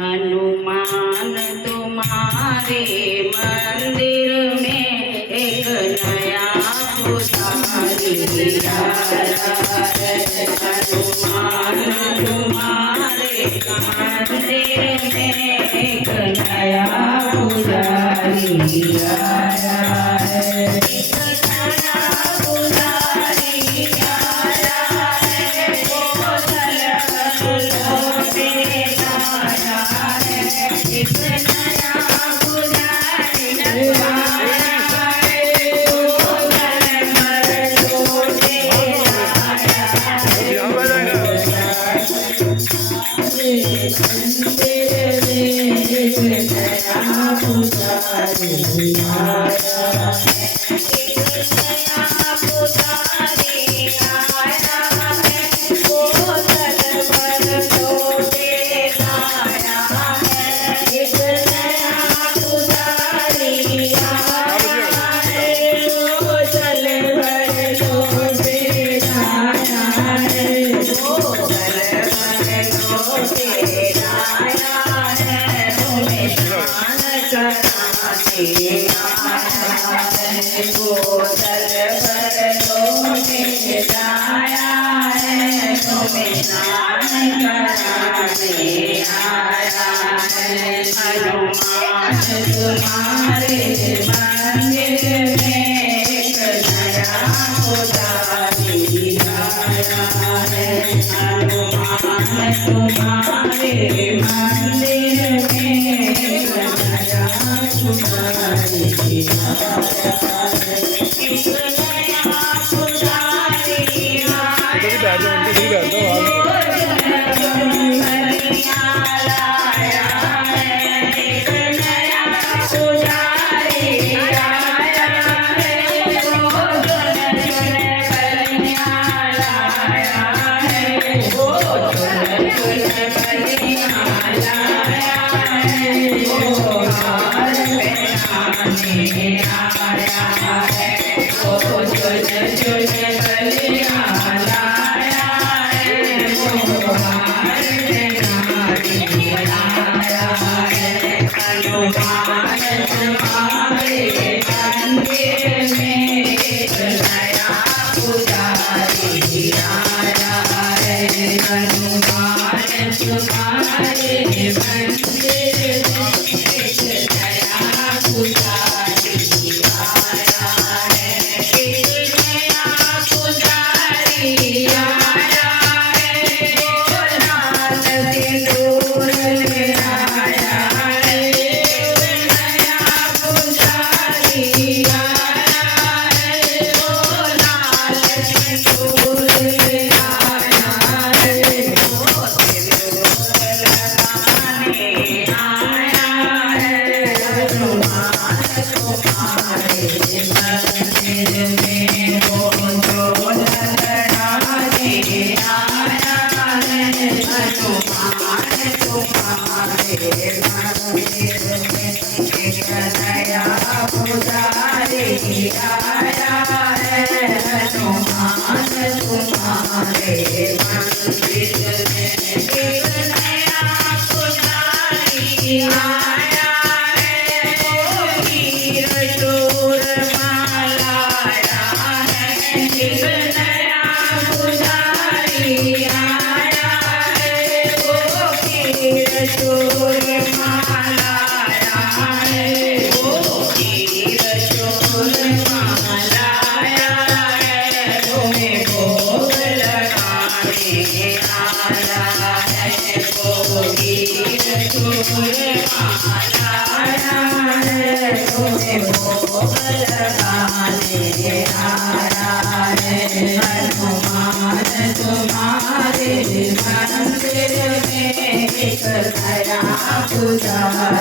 हनुमान तुम्हारे मंदिर में एक नया पुजारी आया है। हनुमान तुम्हारे मंदिर में एक नया पुजारी आया है। एक नया पुजारी आया है, वो चलो मेरे आया है। एक नया पुजारी आया है, वो चलो तुम्हारे मंदिर में एक नया पुजारी आया है। हनुमान तुम्हारे मंदिर में एक नया पुजारी आया है। एक नया पुजारी आया तुम्हारे मंदिर में एक नया पुजारी